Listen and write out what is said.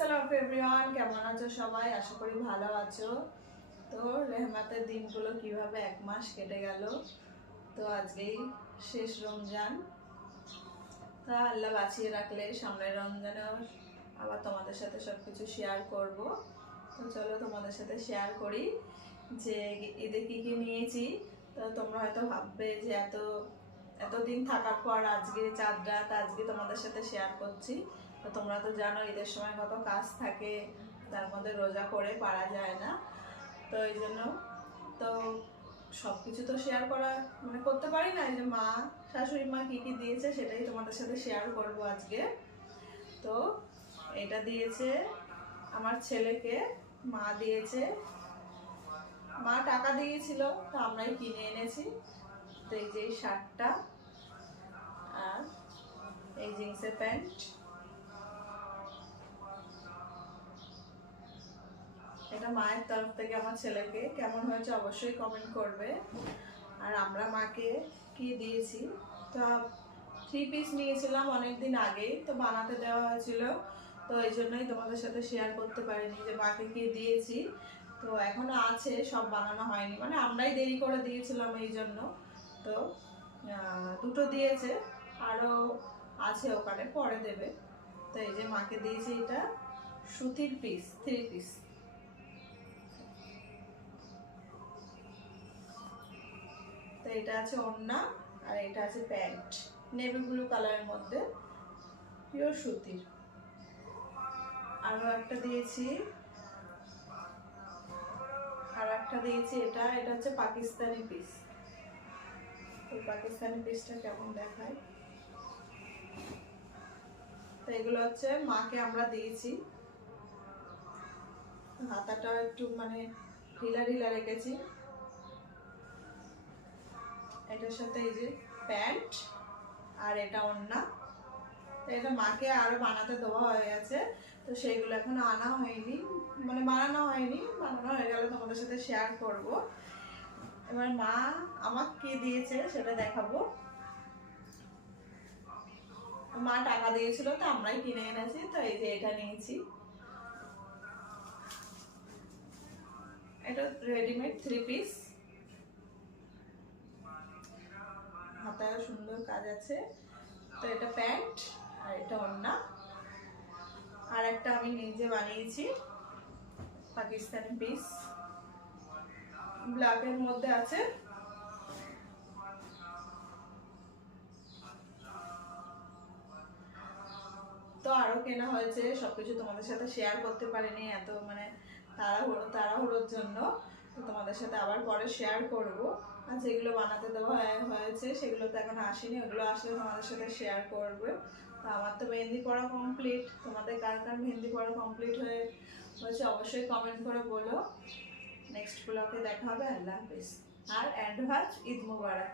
আসসালামু এভরিওয়ান, কেমন আছো সবাই? আশা করি ভালো আছো। তো রেহমাতের দিনগুলো কিভাবে এক মাস কেটে গেল। তো আজকেই শেষ রমজান। তা আল্লাহ বাঁচিয়ে রাখলে সামনের রমজানেও আবার তোমাদের সাথে সব কিছু শেয়ার করব। তো চলো তোমাদের সাথে শেয়ার করি যে ঈদে কী কী নিয়েছি। তো তোমরা হয়তো ভাববে যে এতদিন থাকার পর আজকে চাঁদ রাত আজকে তোমাদের সাথে শেয়ার করছি। তো তোমরা তো জানো ঈদের সময় কত কাজ থাকে, তার মধ্যে রোজা করে পারা যায় না। তো এই জন্য তো সব কিছু তো শেয়ার করা করতে পারি না। এই যে মা শাশুড়ি মা কী কী দিয়েছে সেটাই তোমাদের সাথে শেয়ার করব আজকে। তো এটা দিয়েছে আমার ছেলেকে, মা দিয়েছে, মা টাকা দিয়েছিল তো আমরাই কিনে এনেছি। তো এই যে শার্টটা আর এই জিন্সের প্যান্ট, এটা মায়ের তরফ থেকে আমার ছেলেকে। কেমন হয়েছে অবশ্যই কমেন্ট করবে। আর আমরা মাকে কি দিয়েছি, তো 3 পিস নিয়েছিলাম অনেকদিন আগেই, তো বানাতে দেওয়া হয়েছিল। তো এই জন্যই তোমাদের সাথে শেয়ার করতে পারিনি যে মাকে কি দিয়েছি। তো এখনো আছে, সব বানানো হয়নি, আমরাই দেরি করে দিয়েছিলাম এই জন্য। তো দুটো দিয়েছে, আরও আছে ওখানে, পরে দেবে। তো এই যে মাকে দিয়েছি এটা সুতির পিস, 3 পিস। তো এটা আছে ওড়না আর এটা আছে প্যান্ট, নেভি ব্লু কালারের মধ্যে, পিওর সুতির। আরও একটা দিয়েছি, এটা হচ্ছে পাকিস্তানি পিস। এই পাকিস্তানি পিসটা কেমন দেখায়। তো এগুলো হচ্ছে মাকে আমরা দিয়েছি। হাতাটা একটু ঢিলা ঢিলা রেখেছি। এটার সাথে এই যে প্যান্ট আর এটা ওড়না। এটা মাকে আরো বানাতে দেওয়া হয়ে গেছে, তো সেইগুলো এখনো আনা হয়নি, বানানো হয়নি। বানানো হয়ে গেলে তোমাদের সাথে শেয়ার করব। এবার মা আমাকে কি দিয়েছে সেটা দেখাবো। মা টাকা দিয়েছিল তো আমরাই কিনে এনেছি। তো এই যে এটা নিয়েছি, এটা রেডিমেড 3 পিস, হাতায় সুন্দর কাজ আছে। তো এটা প্যান্ট আর এটা ওড়না। আর একটা আমি নিজে বানিয়েছি পাকিস্তানি পিস, ব্ল্যাকের মধ্যে আছে। তো আরো কেনা হয়েছে, সবকিছু তোমাদের সাথে শেয়ার করতে পারিনি, এত তাড়াহুড়োর জন্য। তো তোমাদের সাথে আবার পরে শেয়ার করব। আর যেগুলো বানাতে দেওয়া হয়েছে সেগুলো তো এখন আসেনি, ওগুলো আসলে তোমাদের সাথে শেয়ার করবে। তো আমার তো মেহেন্দি পড়া কমপ্লিট, তোমাদের কার কার মেহেন্দি পড়া কমপ্লিট হয়েছে অবশ্যই কমেন্ট করে বলো। নেক্সট ব্লগে দেখা হবে। আল্লাহ হাফিজ আর অ্যাডভান্স ঈদ মুবারক।